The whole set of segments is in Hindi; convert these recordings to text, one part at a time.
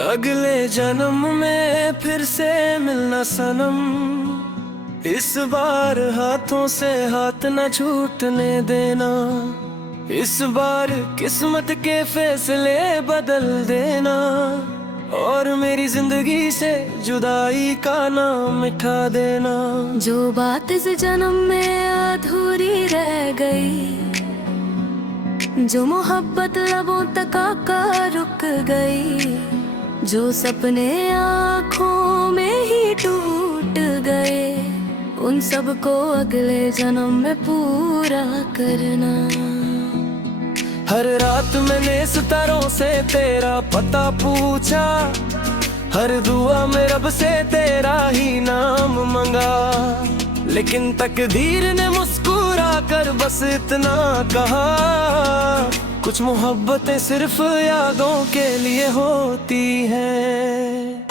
अगले जन्म में फिर से मिलना सनम, इस बार हाथों से हाथ न छूटने देना, इस बार किस्मत के फैसले बदल देना और मेरी जिंदगी से जुदाई का नाम मिठा देना। जो बात इस जन्म में अधूरी रह गई, जो मोहब्बत लबों तक आकर रुक गई, जो सपने आँखों में ही टूट गए, उन सब को अगले जन्म में पूरा करना। हर रात मैंने सितारों से तेरा पता पूछा, हर दुआ में रब से तेरा ही नाम मंगा, लेकिन तकदीर ने मुस्कुरा कर बस इतना कहा, कुछ मोहब्बतें सिर्फ यादों के लिए होती हैं।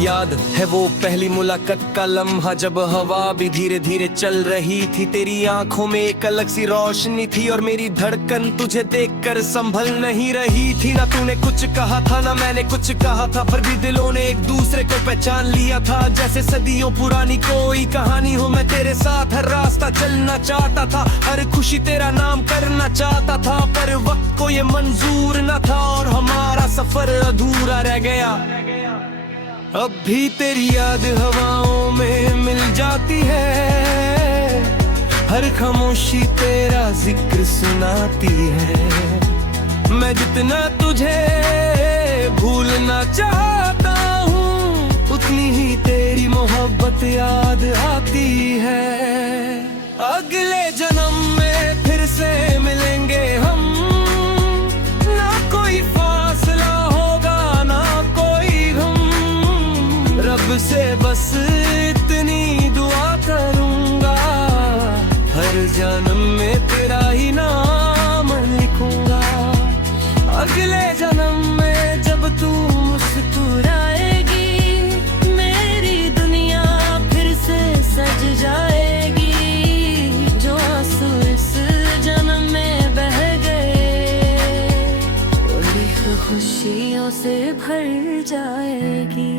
याद है वो पहली मुलाकात का लम्हा, जब हवा भी धीरे धीरे चल रही थी, तेरी आंखों में एक अलग सी रोशनी थी और मेरी धड़कन तुझे देखकर संभल नहीं रही थी। ना तूने कुछ कहा था ना मैंने कुछ कहा था, पर भी दिलों ने एक दूसरे को पहचान लिया था, जैसे सदियों पुरानी कोई कहानी हो। मैं तेरे साथ हर रास्ता चलना चाहता था, हर खुशी तेरा नाम करना चाहता था, पर वक्त को ये मंजूर न था और हमारा सफर अधूरा रह गया। अब भी तेरी याद हवाओं में मिल जाती है, हर खामोशी तेरा जिक्र सुनाती है। मैं जितना तुझे भूलना चाहता हूँ, उतनी ही तेरी मोहब्बत याद आती है। अगले जन्म में फिर से मिलेंगे हम, ना कोई फासला होगा ना कोई गम, रब से बस इतनी दुआ करूंगा, हर जन्म में तेरा ही नाम लिखूंगा। अगले जन्म में जब तू मुस्कुराएगी, मेरी दुनिया फिर से सज जाएगी, जो आंसू इस जन्म में बह गए, वो लिख खुशियों से भर जाएगी।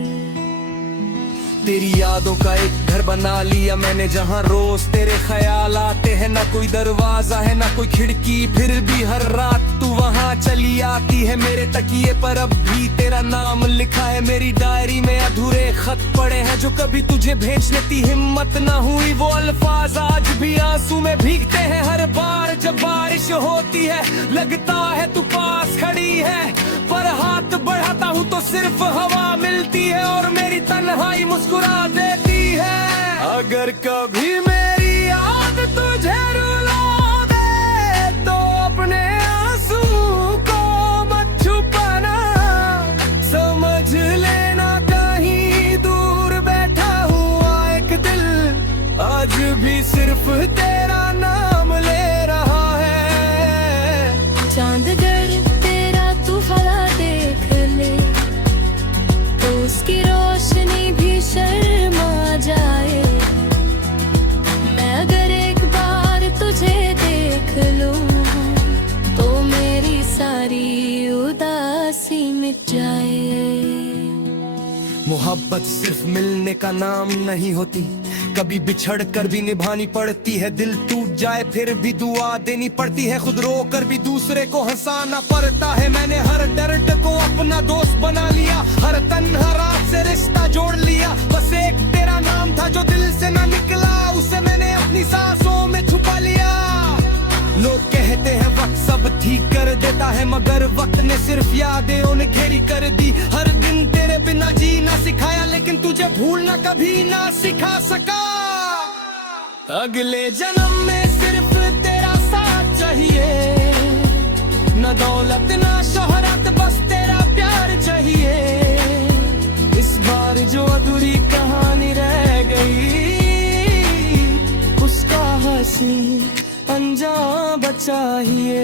तेरी यादों का एक घर बना लिया मैंने, जहाँ रोज तेरे ख्याल आते हैं, ना कोई दरवाजा है ना कोई खिड़की, फिर भी हर रात तू वहाँ चली आती है मेरे तकिए पर। अब भी तेरा नाम लिखा है मेरी डायरी में, अधूरे खत पड़े हैं जो कभी तुझे भेजने की हिम्मत ना हुई, वो अल्फाज आज भी आंसू में भीगते हैं। हर बार जब बारिश होती है लगता है तू पास खड़ी है, पर हाथ बढ़ाता हूँ तो सिर्फ हवा मिलती है और मेरी तन्हाई मुस्कुरा देती है। अगर कभी मेरी याद तुझे रुला दे, तो अपने आंसू को मत छुपाना, समझ लेना कहीं दूर बैठा हुआ एक दिल आज भी सिर्फ तेरा नाम ले रहा है। चांदगर तेरा तू भला देख ले, तो उसकी रोशनी भी शर्मा जाए। मैं अगर एक बार तुझे देख लूं, तो मेरी सारी उदासी मिट जाए। मोहब्बत सिर्फ मिलने का नाम नहीं होती, कभी बिछड़ कर भी निभानी पड़ती है। दिल टूट जाए फिर भी दुआ देनी पड़ती है, खुद रो कर भी दूसरे को हंसाना पड़ता है। मैंने हर दर्द को अपना दोस्त बना लिया, हर तन्हा रात से रिश्ता जोड़ लिया। बस एक तेरा नाम था जो दिल से ना निकला, उसे मैंने अपनी सांसों में छुपा लिया। लोग कहते हैं वक्त सब ठीक कर देता है, मगर वक्त ने सिर्फ यादें उन्हें घेरी कर दी। हर दिन तेरे बिना जीना सिखाया, लेकिन तुझे भूलना कभी ना सिखा सका। अगले जन्म में सिर्फ तेरा साथ चाहिए, न दौलत न शोहरत, बस तेरा प्यार चाहिए। इस बार जो अधूरी कहानी रह गई, उसका हंसी अंजाम मोहब्बत चाहिए।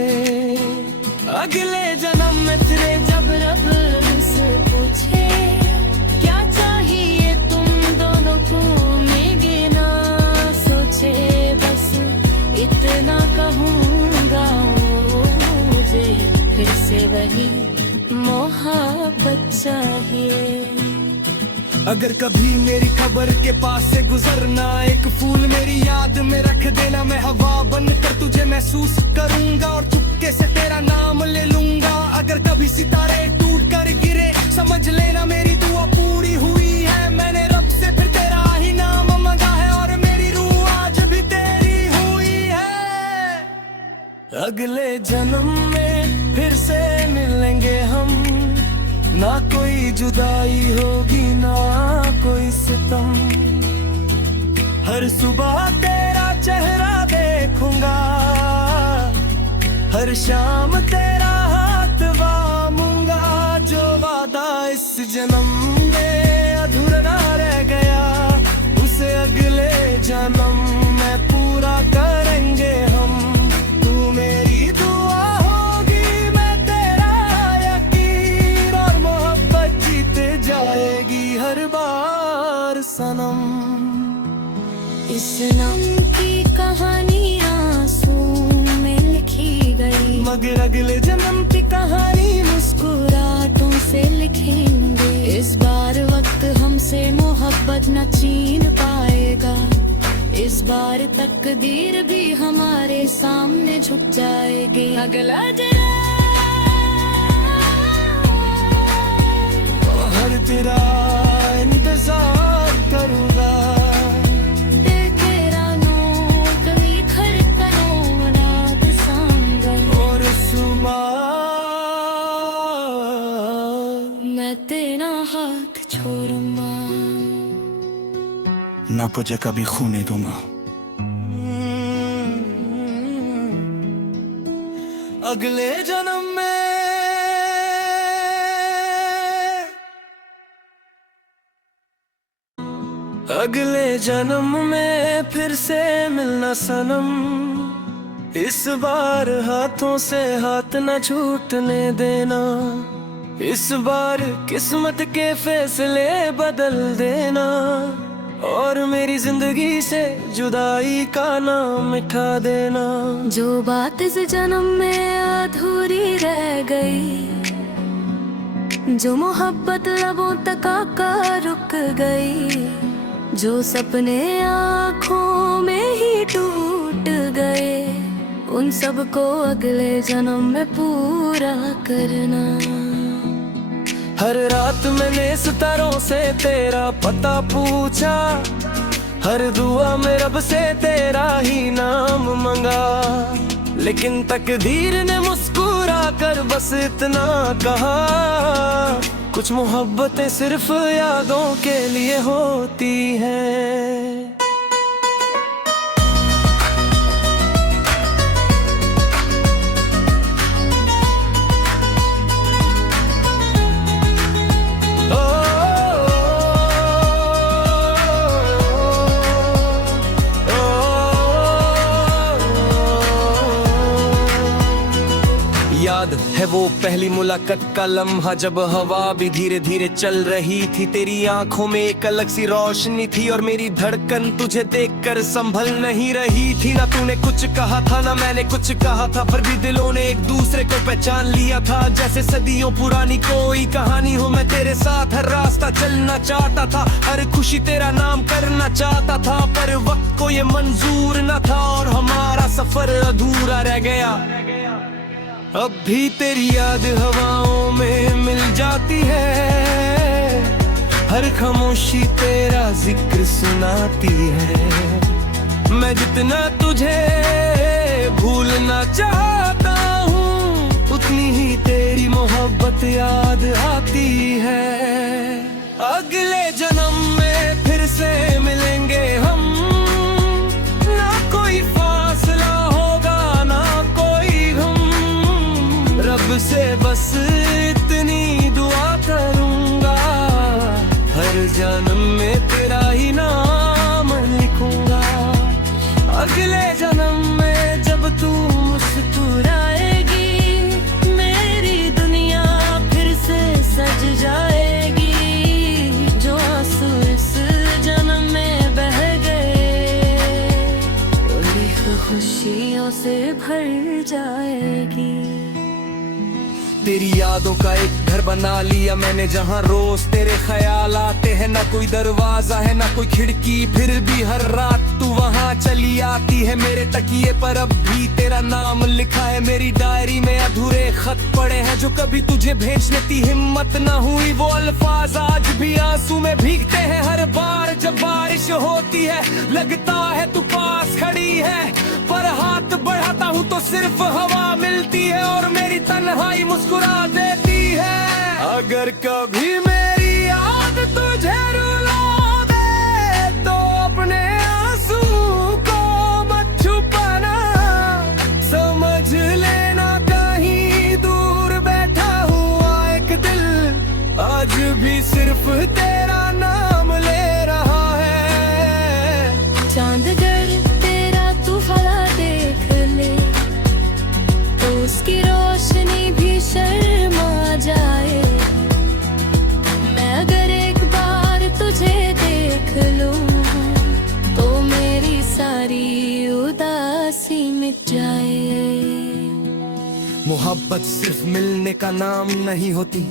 अगले जन्म में तेरे जब रब से पूछे क्या चाहिए तुम दोनों को, मेरे ना सोचे बस इतना कहूँगा मुझे फिर से वही मोहब्बत चाहिए। अगर कभी मेरी खबर के पास से गुजरना, एक फूल मेरी याद में रख देना। मैं हवा बनकर तुझे महसूस करूंगा और चुपके से तेरा नाम ले लूंगा। अगर कभी सितारे टूट कर गिरे, समझ लेना मेरी दुआ पूरी हुई है। मैंने रब से फिर तेरा ही नाम मांगा है और मेरी रूह आज भी तेरी हुई है। अगले जन्म में फिर से मिलेंगे हम, ना कोई जुदाई होगी ना कोई सितम। हर सुबह तेरा चेहरा देखूंगा, हर शाम तेरा हाथ थामूंगा। जो वादा इस जन्म में अधूरा रह गया, उसे अगले जन्म में पूरा करेंगे हम। तू मेरी दुआ होगी, मैं तेरा यकीन, और मोहब्बत जीते जाएगी हर बार सनम। इस नाम की कहानी आंसू में लिखी गई, मगर अगले जन्म की कहानी मुस्कुराहटों से लिखेंगे। इस बार वक्त हमसे मोहब्बत न छीन पाएगा, इस बार तकदीर भी हमारे सामने झुक जाएगी। अगला जन्म हर तेरा इंतजार करूंगा। मैं तेरा हाथ छोड़ूंगा, ना तुझे कभी खूने दूंगा। अगले जन्म में अगले जन्म में फिर से मिलना सनम। इस बार हाथों से हाथ न छूटने देना, इस बार किस्मत के फैसले बदल देना और मेरी जिंदगी से जुदाई का नाम मिटा देना। जो बात इस जन्म में अधूरी रह गई, जो मोहब्बत लबों तक आकर रुक गई, जो सपने आँखों में ही टूट गए, उन सबको अगले जन्म में पूरा करना। हर रात मैंने सितारों से तेरा पता पूछा, हर दुआ में रब से तेरा ही नाम मांगा, लेकिन तकदीर ने मुस्कुरा कर बस इतना कहा, कुछ मोहब्बतें सिर्फ यादों के लिए होती हैं। याद है वो पहली मुलाकात का लम्हा, जब हवा भी धीरे धीरे चल रही थी। तेरी आंखों में एक अलग सी रोशनी थी और मेरी धड़कन तुझे देखकर संभल नहीं रही थी। ना तूने कुछ कहा था ना मैंने कुछ कहा था, पर भी दिलों ने एक दूसरे को पहचान लिया था। जैसे सदियों पुरानी कोई कहानी हो, मैं तेरे साथ हर रास्ता चलना चाहता था, हर खुशी तेरा नाम करना चाहता था, पर वक्त को ये मंजूर न था और हमारा सफर अधूरा रह गया। अब भी तेरी याद हवाओं में मिल जाती है, हर खामोशी तेरा जिक्र सुनाती है। मैं जितना तुझे भूलना चाहता हूँ, उतनी ही तेरी मोहब्बत याद आती है। अगले जन्म में फिर से मिलेंगे हम, ना कोई फासला होगा ना कोई गम, रब से बस इतनी दुआ करूंगा, हर जन्म में तेरा ही नाम लिखूंगा। अगले जन्म में जब तू से भर जाएगी। तेरी यादों का एक घर बना लिया मैंने, जहाँ रोज तेरे ख्याल आते हैं। ना कोई दरवाजा है ना कोई खिड़की, फिर भी हर रात तू वहाँ चली आती है मेरे तकिए पर। अब भी तेरा नाम लिखा है मेरी डायरी में, अधूरे खत पड़े हैं जो कभी तुझे भेजने की हिम्मत ना हुई। वो अल्फाज आज भी आंसू में भीगते हैं हर बार जब बारिश होती है। लगता है तू पास खड़ी है, पर हाथ बढ़ाता हूँ तो सिर्फ हवा मिलती है और मेरी तन्हाई मुस्कुरा देती है। अगर कभी मेरी याद तुझे रुला दे तो अपने आंसू को मत छुपाना, समझ लेना कहीं दूर बैठा हुआ एक दिल आज भी सिर्फ तेरा नाम ले रहा है। चांद अगर तेरा तू भला देख ले तो उसकी रोशनी भी शर्मा जाए। मैं अगर एक बार तुझे देख लूं तो मेरी सारी उदासी मिट जाए। मोहब्बत सिर्फ मिलने का नाम नहीं होती,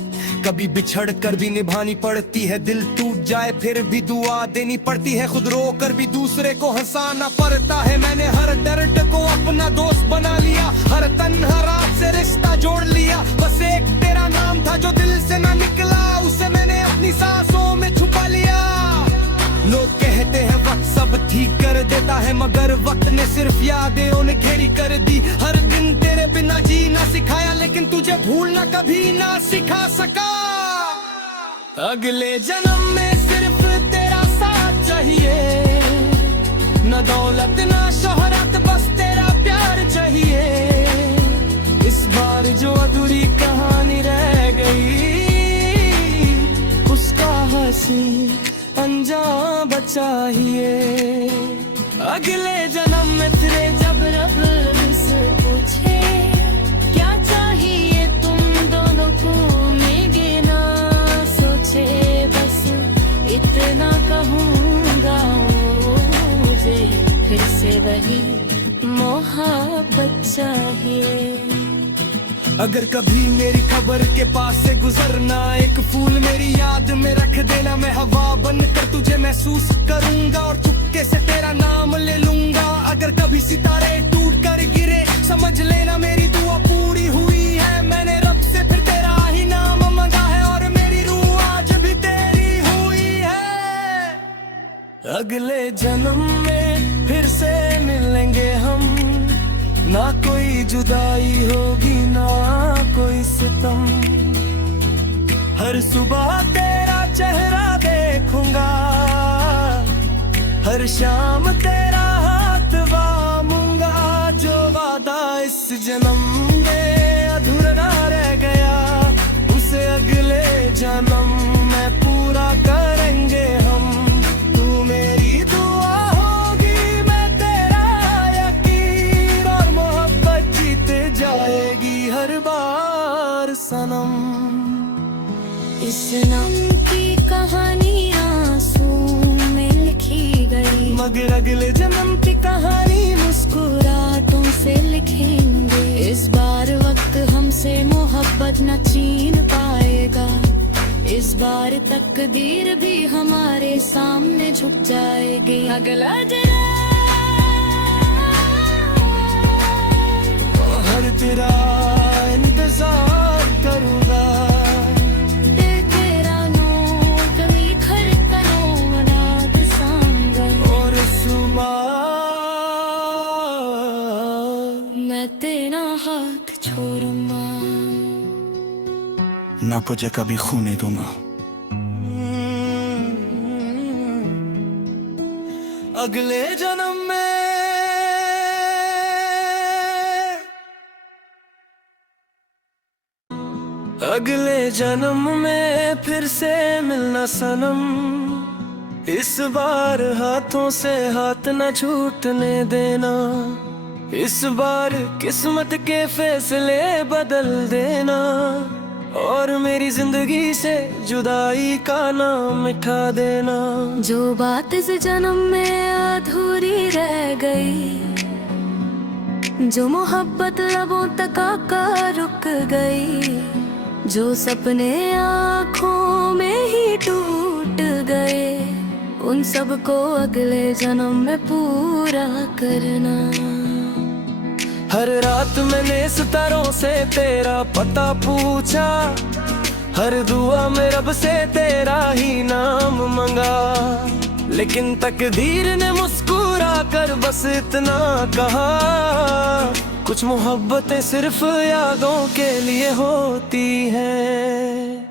कभी बिछड़ कर भी निभानी पड़ती है। दिल टूट जाए फिर भी दुआ देनी पड़ती है, खुद रो कर भी दूसरे को हंसाना पड़ता है। मैंने हर दर्द को अपना दोस्त बना लिया, हर तन्हा रात से रिश्ता जोड़ लिया। बस एक तेरा नाम था जो दिल से ना निकला, उसे मैंने अपनी सांसों में छुपा लिया। लोग कहते हैं वक्त सब ठीक कर देता है, मगर वक्त ने सिर्फ यादें उन्हें घेरी कर दी। हर दिन तेरे बिना जीना सिखाया, लेकिन तुझे भूलना कभी ना सिखा सका। अगले जन्म में सिर्फ तेरा साथ चाहिए, न दौलत न शोहरत, बस तेरा प्यार चाहिए। इस बार जो अधूरी कहानी रह गई उसका हंसी अंजाम चाहिए। अगले जन्म में तेरे जब रब से पूछे क्या चाहिए तुम दोनों को, मेरे ना सोचे बस इतना कहूँगा मुझे फिर से वही मोहब्बत चाहिए। अगर कभी मेरी खबर के पास से गुजरना, एक फूल मेरी याद में रख देना। मैं हवा बनकर तुझे महसूस करूंगा और चुपके से तेरा नाम ले लूंगा। अगर कभी सितारे टूट कर गिरे समझ लेना मेरी दुआ पूरी हुई है। मैंने रब से फिर तेरा ही नाम मांगा है और मेरी रूह आज भी तेरी हुई है। अगले जन्म में फिर से मिलेंगे हम, ना कोई जुदाई होगी ना कोई सितम। हर सुबह तेरा चेहरा देखूंगा, हर शाम तेरा हाथ बामूंगा। जो वादा इस जन्म में अधूरा रह गया, उसे अगले जन्म में पूरा करेंगे हम। तू मेरी दुआ होगी, मैं तेरा यकीन, और मोहब्बत जीत जाएगी हर बार सनम। इस नाम की कहानी आंसू में लिखी गई, मगर अगले जन्म की कहानी मुस्कुराहटों से लिखेंगे। इस बार वक्त हमसे मोहब्बत न छीन पाएगा, इस बार तकदीर भी हमारे सामने झुक जाएगी। अगला जन्म हर तेरा इंतजार करूंगा। मैं तेरा हाथ छोड़ूंगा, ना तुझे कभी खूने दूंगा। अगले जन्म में अगले जन्म में फिर से मिलना सनम। इस बार हाथों से हाथ न छूटने देना, इस बार किस्मत के फैसले बदल देना और मेरी जिंदगी से जुदाई का नाम मिटा देना। जो बात इस जन्म में अधूरी रह गई, जो मोहब्बत लबों तक आकर रुक गई, जो सपने आँखों में ही टूट गए, उन सब को अगले जन्म में पूरा करना। हर रात मैंने सितारों से तेरा पता पूछा, हर दुआ में रब से तेरा ही नाम मंगा, लेकिन तकदीर ने मुस्कुरा कर बस इतना कहा, कुछ मोहब्बतें सिर्फ यादों के लिए होती हैं।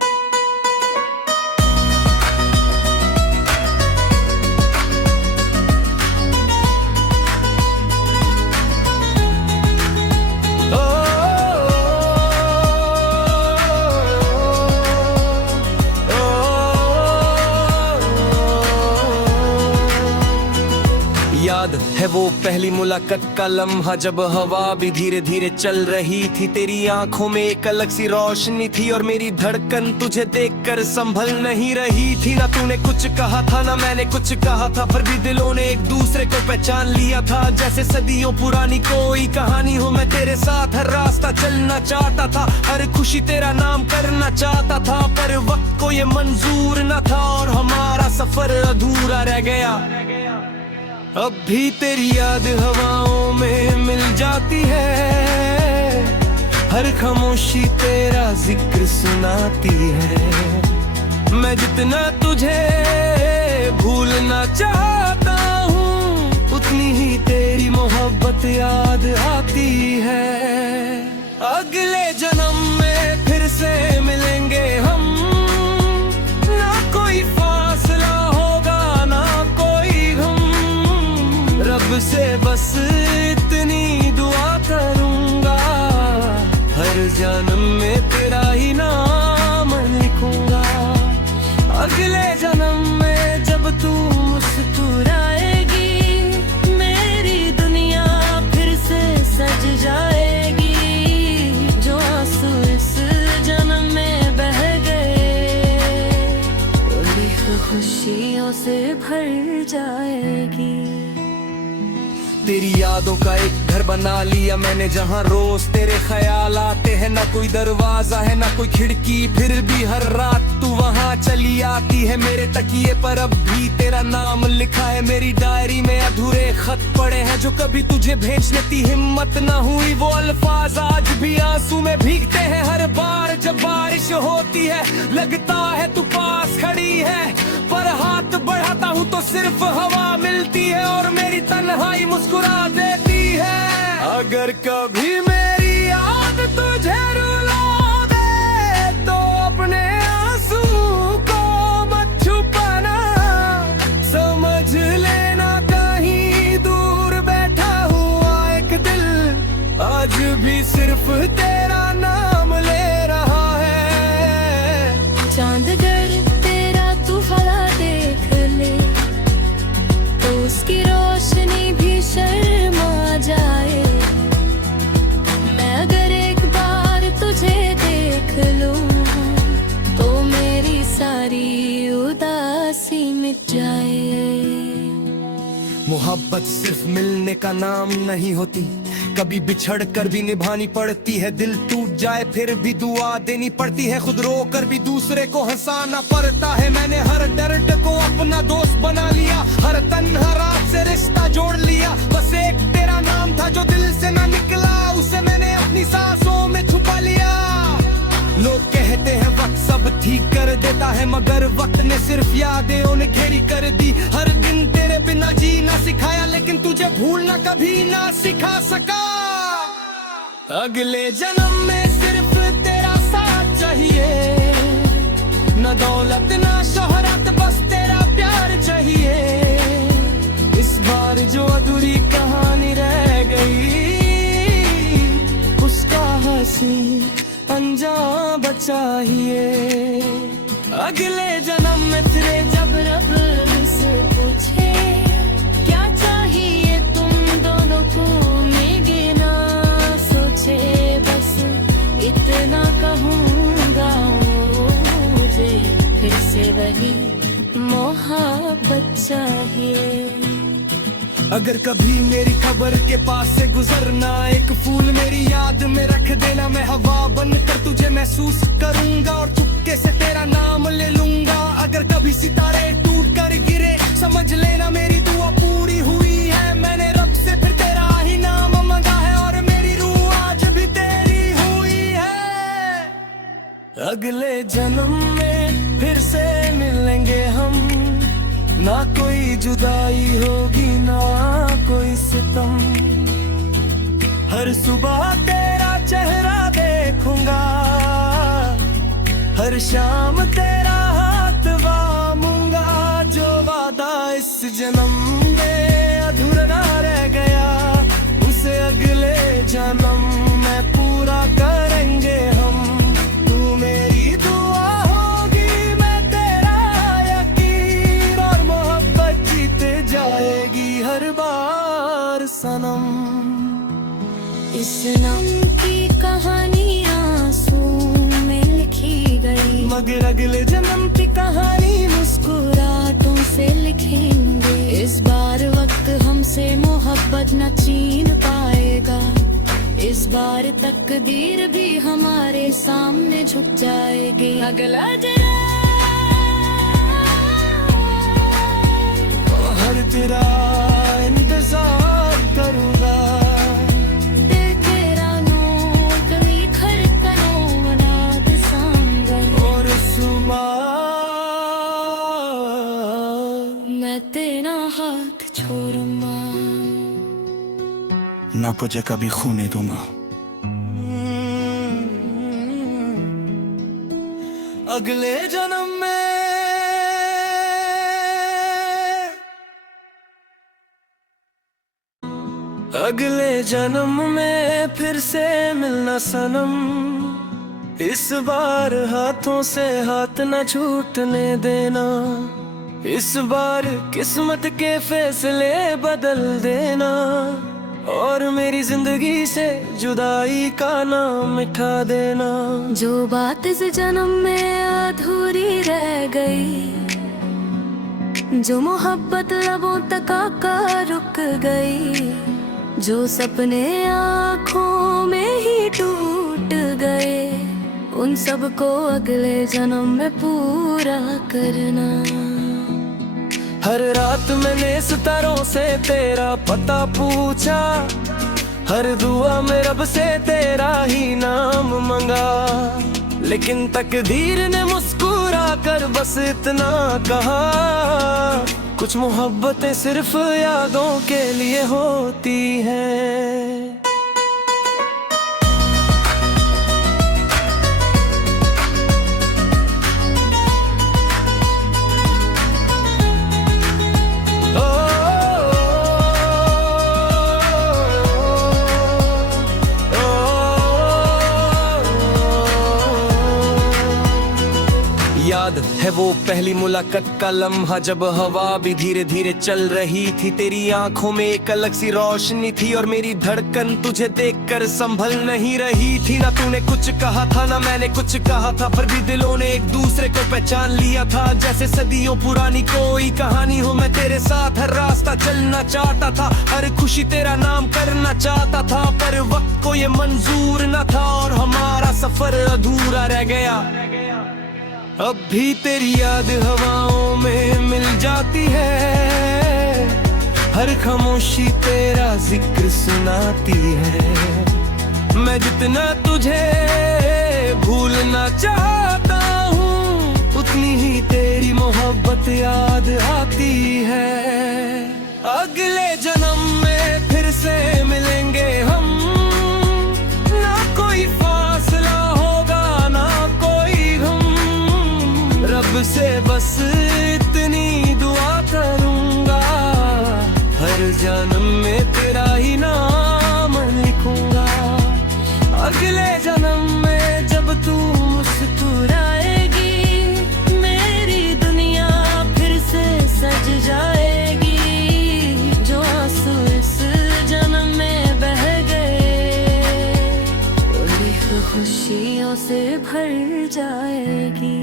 याद है वो पहली मुलाकात का लम्हा, जब हवा भी धीरे धीरे चल रही थी, तेरी आंखों में एक अलग सी रोशनी थी और मेरी धड़कन तुझे देखकर संभल नहीं रही थी। ना तूने कुछ कहा था ना मैंने कुछ कहा था, फिर भी दिलों ने एक दूसरे को पहचान लिया था, जैसे सदियों पुरानी कोई कहानी हो। मैं तेरे साथ हर रास्ता चलना चाहता था, हर खुशी तेरा नाम करना चाहता था, पर वक्त को ये मंजूर न था और हमारा सफर अधूरा रह गया। अब भी तेरी याद हवाओं में मिल जाती है, हर खामोशी तेरा जिक्र सुनाती है। मैं जितना तुझे भूलना चाहता हूँ, उतनी ही तेरी मोहब्बत याद आती है। अगले जन्म में फिर से मिलेंगे हम, ना कोई फासला होगा ना कोई गम, रब से बस इतनी दुआ करूंगा, हर जन्म में तेरा ही नाम लिखूंगा। अगले जन्म में जब तू मुस्कुराएगी, मेरी दुनिया फिर से सज जाएगी, जो आंसू इस जन्म में बह गए, वो लिख खुशियों से भर जाएगी। तेरी यादों का एक घर बना लिया मैंने, जहाँ रोज तेरे ख्याल आते हैं, ना कोई दरवाजा है ना कोई खिड़की, फिर भी हर रात तू वहाँ चली आती है। मेरे तकिए पर अब भी तेरा नाम लिखा है, मेरी डायरी में अधूरे खत पड़े हैं, जो कभी तुझे भेजने की हिम्मत ना हुई, वो अल्फाज आज भी आंसू में भीगते हैं। हर बार जब बारिश होती है लगता है तू पास खड़ी है, पर हाथ बढ़ाता हूँ तो सिर्फ हवा मिलती है और मेरी तन्हाई मुस्कुरा देती है। अगर कभी मेरी याद तुझे रुला दे तो अपने आंसू को मत छुपाना, समझ लेना कहीं दूर बैठा हुआ एक दिल आज भी सिर्फ तेरा नाम ले रहा है। चांद अगर तेरा तू भला देख ले तो उसकी रोशनी भी शर्मा जाए, मैं अगर एक बार तुझे देख लूं तो मेरी सारी उदासी मिट जाए। मोहब्बत सिर्फ मिलने का नाम नहीं होती, कभी बिछड़ कर भी निभानी पड़ती है। दिल टूट जाए फिर भी दुआ देनी पड़ती है, खुद रो कर भी दूसरे को हंसाना पड़ता है। मैंने हर दर्द को अपना दोस्त बना लिया, हर तन्हा रात से रिश्ता जोड़ लिया, बस एक तेरा नाम था जो दिल से ना निकला, उसे मैंने अपनी सांसों में छुपा लिया। लोग कहते हैं वक्त सब ठीक कर देता है, मगर वक्त ने सिर्फ यादें उन्हें घेरी कर दी। हर दिन तेरे बिना जीना सिखाया, लेकिन तुझे भूलना कभी ना सिखा सका। अगले जन्म में सिर्फ तेरा साथ चाहिए, न दौलत न शोहरत, बस तेरा प्यार चाहिए। इस बार जो अधूरी कहानी रह गई, उसका हंसी अंजाम चाहिए। अगले जन्म में तेरे जब रब से पूछे क्या चाहिए तुम दोनों को, मेरे ना सोचे बस इतना कहूँगा, मुझे फिर से वही मोहब्बत चाहिए। अगर कभी मेरी खबर के पास से गुजरना, एक फूल मेरी याद में रख देना। मैं हवा बनकर तुझे महसूस करूंगा और चुपके से तेरा नाम ले लूंगा। अगर कभी सितारे टूट कर गिरे, समझ लेना मेरी दुआ पूरी हुई है। मैंने रब से फिर तेरा ही नाम मांगा है और मेरी रूह आज भी तेरी हुई है। अगले जन्म में फिर से मिलेंगे हम, ना कोई जुदाई होगी ना कोई सितम। हर सुबह तेरा चेहरा देखूंगा, हर शाम तेरा हाथ बामूंगा। जो वादा इस जन्म में अधूरा रह गया, उसे अगले जन्म में पूरा करेंगे हम। तू मेरी दुआ होगी, मैं तेरा यकीन, और मोहब्बत जीत जाएगी हर बार सनम। इस नाम की कहानी आंसू में लिखी गई, मगर अगले जन्म की कहानी मुस्कुराहटों से लिखेंगे। इस बार वक्त हमसे मोहब्बत न छीन पाएगा, इस बार तकदीर भी हमारे सामने झुक जाएगी। अगला जन्म हर तेरा इंतजार करूंगा। मैं तेरा हाथ छोड़ूंगा, ना तुझे कभी खूने दूंगा। अगले जन्म में अगले जन्म में फिर से मिलना सनम। इस बार हाथों से हाथ न छूटने देना, इस बार किस्मत के फैसले बदल देना, और मेरी जिंदगी से जुदाई का नाम मिठा देना। जो बात इस जन्म में अधूरी रह गई, जो मोहब्बत लबों तक आकर रुक गई, जो सपने आँखों में ही टूट गए, उन सब को अगले जन्म में पूरा करना। हर रात मैंने सितारों से तेरा पता पूछा, हर दुआ में रब से तेरा ही नाम मांगा। लेकिन तकदीर ने मुस्कुरा कर बस इतना कहा, कुछ मोहब्बतें सिर्फ यादों के लिए होती हैं। याद है वो पहली मुलाकात का लम्हा, जब हवा भी धीरे धीरे चल रही थी। तेरी आंखों में एक अलग सी रोशनी थी और मेरी धड़कन तुझे देखकर संभल नहीं रही थी। ना तूने कुछ कहा था ना मैंने कुछ कहा था, पर भी दिलों ने एक दूसरे को पहचान लिया था। जैसे सदियों पुरानी कोई कहानी हो, मैं तेरे साथ हर रास्ता चलना चाहता था, हर खुशी तेरा नाम करना चाहता था। पर वक्त को ये मंजूर न था और हमारा सफर अधूरा रह गया। अब भी तेरी याद हवाओं में मिल जाती है, हर खामोशी तेरा जिक्र सुनाती है। मैं जितना तुझे भूलना चाहता हूँ, उतनी ही तेरी मोहब्बत याद आती है। अगले जन्म में फिर से मिलेंगे हम, ना कोई फासला होगा ना कोई गम। रब से बस इतनी दुआ करूंगा, हर जन्म में तेरा ही नाम लिखूंगा। अगले जन्म में जब तू मुस्कुराएगी, मेरी दुनिया फिर से सज जाएगी। जो आंसू इस जन्म में बह गए, खुशियों से भर जाएगी।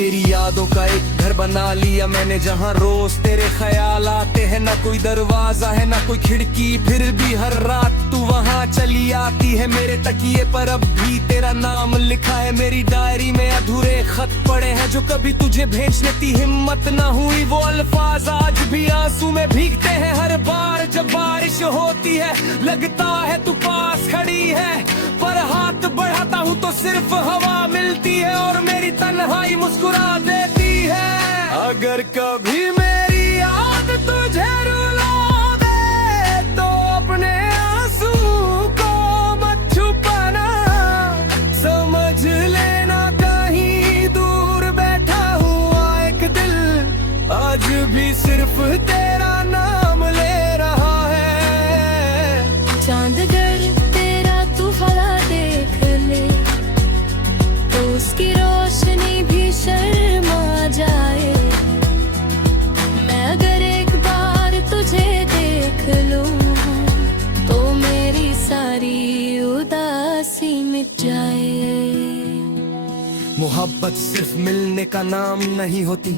तेरी यादों का एक घर बना लिया मैंने, जहाँ रोज तेरे ख्याल आते हैं। ना कोई दरवाजा है ना कोई खिड़की, फिर भी हर रात तू वहाँ चली आती है मेरे तकिए पर। अब भी तेरा नाम लिखा है मेरी डायरी में, अधूरे खत पड़े हैं जो कभी तुझे भेजने की हिम्मत ना हुई। वो अल्फाज आज भी आंसू में भीगते हैं हर बार जब बारिश होती है। लगता है तू पास खड़ी है, पर हाथ बढ़ाता हूँ तो सिर्फ हवा मिलती है और मेरी तन्हाई मुस्कुरा देती है। अगर कभी मेरी याद तुझे रुला दे तो अपने आंसू को मत छुपाना, समझ लेना कहीं दूर बैठा हुआ एक दिल आज भी सिर्फ तेरा नाम ले रहा है। चांदगर तेरा तू भला देख ले तो उसकी रोशनी भी शर्मा जाए। मैं अगर एक बार तुझे देख लूं तो मेरी सारी उदासी मिट जाए। मोहब्बत सिर्फ मिलने का नाम नहीं होती,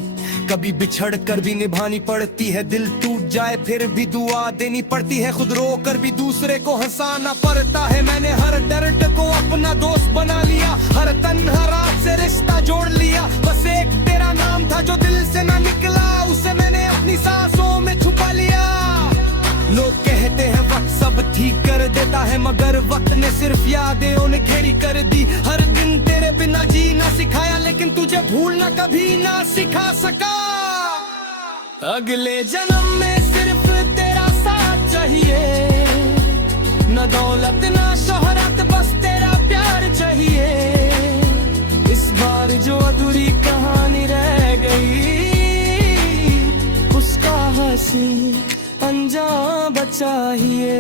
कभी बिछड़ कर भी निभानी पड़ती है। दिल टूट जाए फिर भी दुआ देनी पड़ती है, खुद रो कर भी दूसरे को हंसाना पड़ता है। मैंने हर दर्द को अपना दोस्त बना लिया, हर तन्हा रात से रिश्ता जोड़ लिया। बस एक तेरा नाम था जो दिल से ना निकला, उसे मैंने अपनी सांसों में छुपा लिया। लोग कहते हैं वक्त सब ठीक कर देता है, मगर वक्त ने सिर्फ यादें उन्हें घेरी कर दी। हर दिन तेरे बिना जीना सिखाया, लेकिन तुझे भूलना कभी ना सिखा सका। अगले जन्म में सिर्फ तेरा साथ चाहिए, न दौलत न शोहरत, बस तेरा प्यार चाहिए। इस बार जो अधूरी कहानी रह गई उसका हंसी अंजाम चाहिए।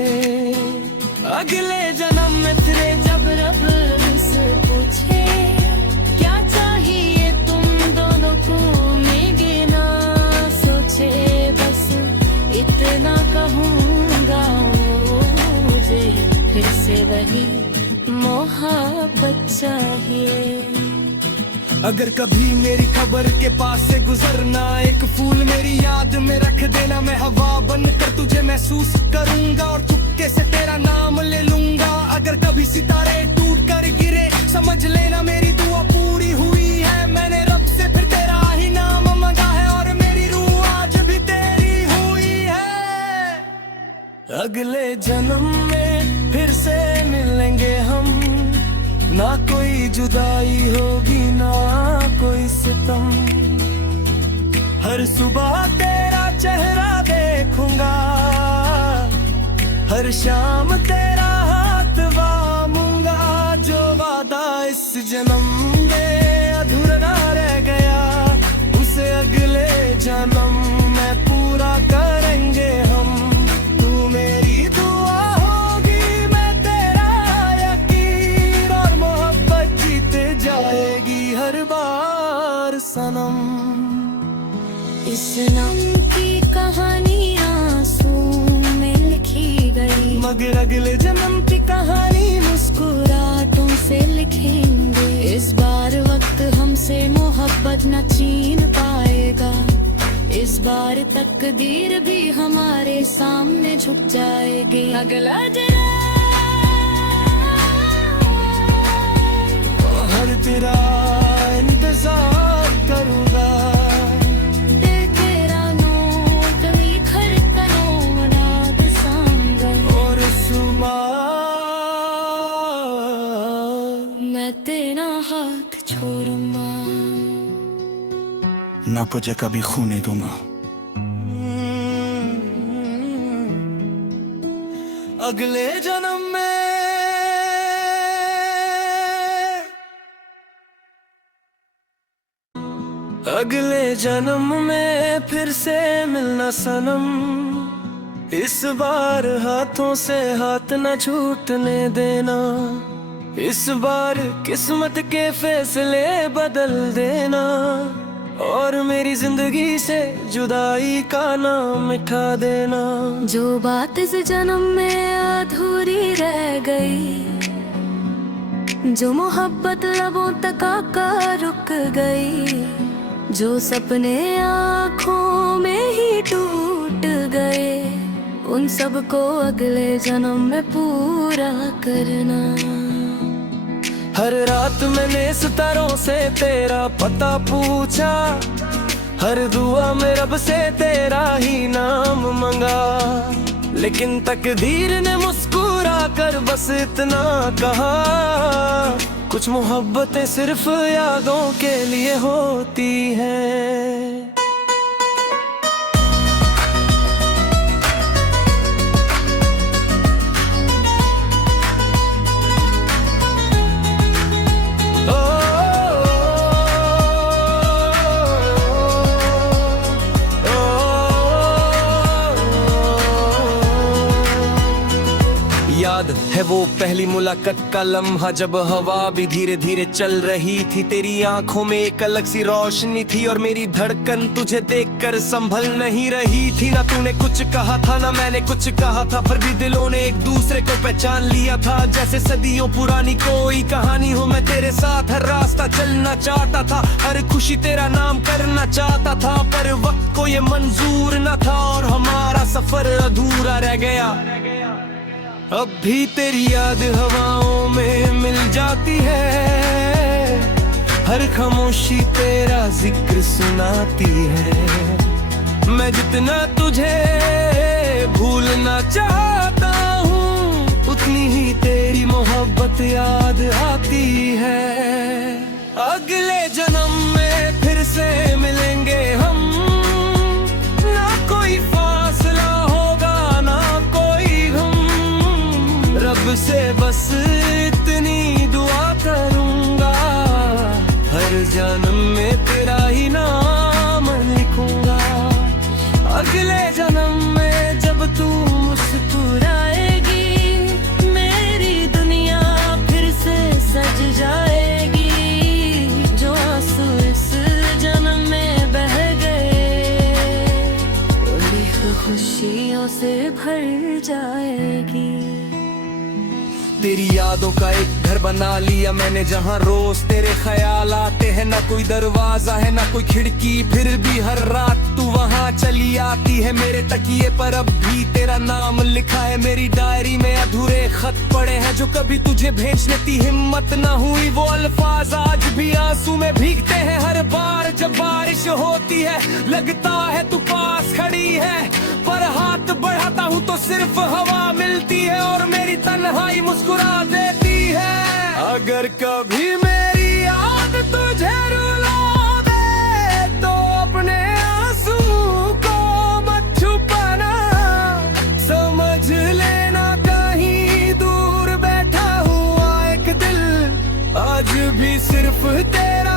अगले जन्म में तेरे जब रब से पूछे क्या चाहिए तुम दोनों को, मेरे ना सोचे बस इतना कहूँगा मुझे फिर से वही मोहब्बत चाहिए। अगर कभी मेरी खबर के पास से गुजरना, एक फूल मेरी याद में रख देना। मैं हवा बनकर तुझे महसूस करूंगा और चुपके से तेरा नाम ले लूंगा। अगर कभी सितारे टूट कर गिरे समझ लेना मेरी दुआ पूरी हुई है। मैंने रब से फिर तेरा ही नाम मांगा है और मेरी रूह आज भी तेरी हुई है। अगले जन्म में फिर से मिलेंगे हम, ना कोई जुदाई होगी ना कोई सितम। हर सुबह तेरा चेहरा देखूंगा, हर शाम तेरा हाथ वामूंगा। जो वादा इस जन्म में अधूरा रह गया, उसे अगले जन्म में पूरा करेंगे हम। तू मेरी दुआ होगी, मैं तेरा यकीन, और मोहब्बत जीते जाएगी हर बार सनम। इस नाम की कहानी आंसू में लिखी गई, मगर अगले जन्म की कहानी मुस्कुराहटों से लिखेंगे। इस बार वक्त हमसे मोहब्बत न छीन पाएगा, इस बार तकदीर भी हमारे सामने झुक जाएगी। अगला जन्म हर तेरा इंतजार करूंगा। मैं तेरा हाथ छोड़ूंगा, ना तुझे कभी खूने दूंगा। अगले जन्म में अगले जन्म में फिर से मिलना सनम। इस बार हाथों से हाथ न छूटने देना, इस बार किस्मत के फैसले बदल देना और मेरी जिंदगी से जुदाई का नाम मिटा देना। जो बात इस जन्म में अधूरी रह गई, जो मोहब्बत लबों तक आकर रुक गई, जो सपने आँखों में ही टूट गए, उन सबको अगले जन्म में पूरा करना। हर रात मैंने सितारों से तेरा पता पूछा, हर दुआ में रब से तेरा ही नाम मंगा, लेकिन तकदीर ने मुस्कुरा कर बस इतना कहा, कुछ मोहब्बतें सिर्फ यादों के लिए होती हैं। याद है वो पहली मुलाकात का लम्हा, जब हवा भी धीरे धीरे चल रही थी। तेरी आंखों में एक अलग सी रोशनी थी और मेरी धड़कन तुझे देखकर संभल नहीं रही थी। ना तूने कुछ कहा था ना मैंने कुछ कहा था, पर भी दिलों ने एक दूसरे को पहचान लिया था। जैसे सदियों पुरानी कोई कहानी हो, मैं तेरे साथ हर रास्ता चलना चाहता था, हर खुशी तेरा नाम करना चाहता था, पर वक्त को ये मंजूर न था और हमारा सफर अधूरा रह गया। अब भी तेरी याद हवाओं में मिल जाती है, हर खामोशी तेरा जिक्र सुनाती है। मैं जितना तुझे भूलना चाहता हूँ, उतनी ही तेरी मोहब्बत याद आती है। अगले जन्म में फिर से मिलेंगे हम, ना कोई फासला होगा ना कोई गम, रब से बस इतनी दुआ करूंगा, हर जन्म में तेरा ही नाम लिखूंगा। अगले जन्म में जब तू मुस्कुराएगी, मेरी दुनिया फिर से सज जाएगी। जो आंसू इस जन्म में बह गए, वो लिख खुशियों से भर जाएगी। तेरी यादों का एक घर बना लिया मैंने, जहाँ रोज तेरे ख्याल आते हैं। ना कोई दरवाजा है ना कोई खिड़की, फिर भी हर रात तू वहाँ चली आती है। मेरे तकिए पर अब भी तेरा नाम लिखा है, मेरी डायरी में अधूरे खत पड़े हैं जो कभी तुझे भेजने की हिम्मत ना हुई। वो अल्फाज आज भी आंसू में भीगते हैं, हर बार जब बारिश होती है लगता है तू पास खड़ी है, पर हाथ बढ़ाता हूँ तो सिर्फ हवा मिलती है और मेरी तन्हाई मुस्कुरा देती है। अगर कभी मेरी याद तुझे रुला दे, तो अपने आंसू को मत छुपाना, समझ लेना कहीं दूर बैठा हुआ एक दिल आज भी सिर्फ तेरा